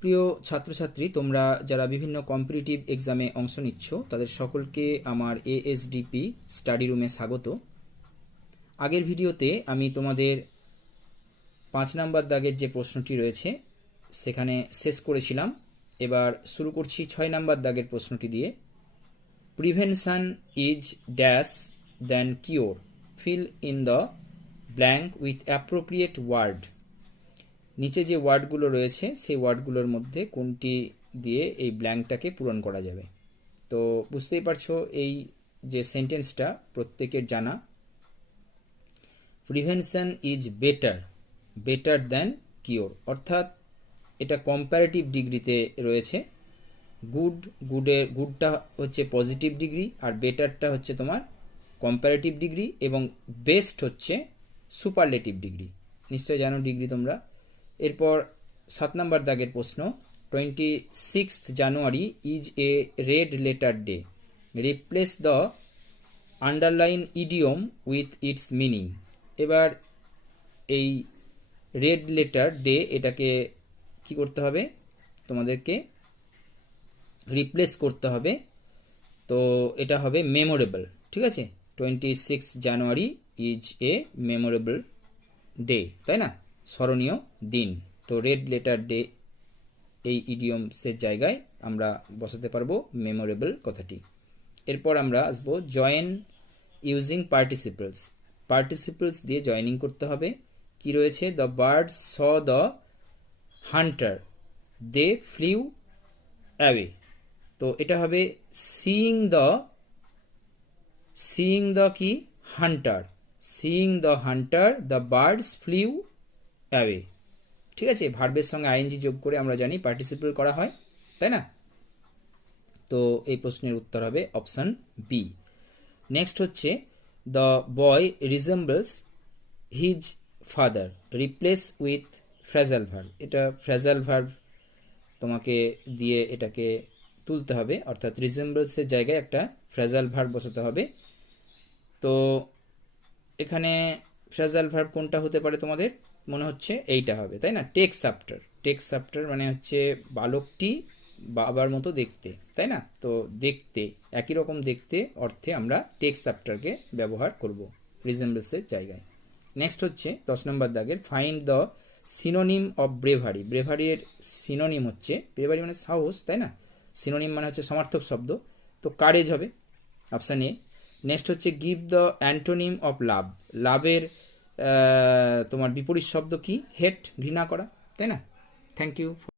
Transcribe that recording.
প্রিয় ছাত্রছাত্রী, তোমরা যারা বিভিন্ন কম্পিটিটিভ এক্সামে অংশ নিচ্ছ তাদের সকলকে আমার এএসডিপি স্টাডি রুমে স্বাগত। আগের ভিডিওতে আমি তোমাদের 5 নাম্বার দাগের যে প্রশ্নটি রয়েছে সেখানে শেষ করেছিলাম। এবার শুরু করছি 6 নাম্বার দাগের প্রশ্নটি দিয়ে। Prevention is dash then cure, fill in the blank with appropriate word. নিচে যে ওয়ার্ডগুলো রয়েছে সেই ওয়ার্ডগুলোর মধ্যে কোনটি দিয়ে এই ব্ল্যাঙ্কটাকে পূরণ করা যাবে। তো বুঝতেই পারছো এই যে সেন্টেন্সটা প্রত্যেকের জানা। Prevention is better than cure, অর্থাৎ এটা কম্প্যারেটিভ ডিগ্রিতে রয়েছে। গুডটা হচ্ছে পজিটিভ ডিগ্রি, আর বেটারটা হচ্ছে তোমার কম্প্যারেটিভ ডিগ্রি, এবং বেস্ট হচ্ছে সুপারলেটিভ ডিগ্রি। নিশ্চয় জানো ডিগ্রি তোমরা। এরপর 7 নাম্বার দাগের প্রশ্ন, 26 January is a red letter day, replace the underline idiom with its meaning. এবার এই রেড লেটার ডে এটাকে কি করতে হবে, তোমাদেরকে রিপ্লেস করতে হবে। তো এটা হবে মেমোরেবল। ঠিক আছে, 26 January is a memorable day, তাই না, স্মরণীয় দিন। তো রেড লেটার ডে এই ইডিয়মসের জায়গায় আমরা বসাতে পারবো মেমোরেবল কথাটি। এরপর আমরা আসবো জয়েন ইউজিং পার্টিসিপলস দিয়ে জয়েনিং করতে হবে। কি রয়েছে, the birds saw the hunter, they flew away. তো এটা হবে সিইং দ্য কি hunter, the birds flew away. ঠিক আছে, ভার্বের সঙ্গে আইএনজি যোগ করে আমরা জানি পার্টিসিপল করা হয়, তাই না। তো এই প্রশ্নের উত্তর হবে অপশন বি। নেক্সট হচ্ছে the boy resembles his father, replace with phrasal verb. এটা ফ্রেজাল ভার্ব তোমাকে দিয়ে এটাকে তুলতে হবে, অর্থাৎ রিজেম্বলসের জায়গায় একটা ফ্রেজাল ভার্ব বসাতে হবে। তো এখানে ফ্রেজাল ভার্ব কোনটা হতে পারে তোমাদের মনে হচ্ছে এইটা হবে, তাই না। টেক্স আফটার মানে হচ্ছে বালকটি বাবার মতো দেখতে, তাই না। তো দেখতে একই রকম দেখতে অর্থে আমরা টেক্স আফটারকে ব্যবহার করব রিজেম্বলসের জায়গায়। নেক্সট হচ্ছে 10 নম্বর দাগের find the synonym of bravery. ব্রেভারির সিনোনিম হচ্ছে, ব্রেভারি মানে সাহস, তাই না। সিনোনিম মানে হচ্ছে সমার্থক শব্দ, তো কারেজ হবে অপশান এ। নেক্সট হচ্ছে give the antonym of love. লাভের তোমার বিপরীত শব্দ কি, হেট, ঘৃণা করা, তাই না। Thank you.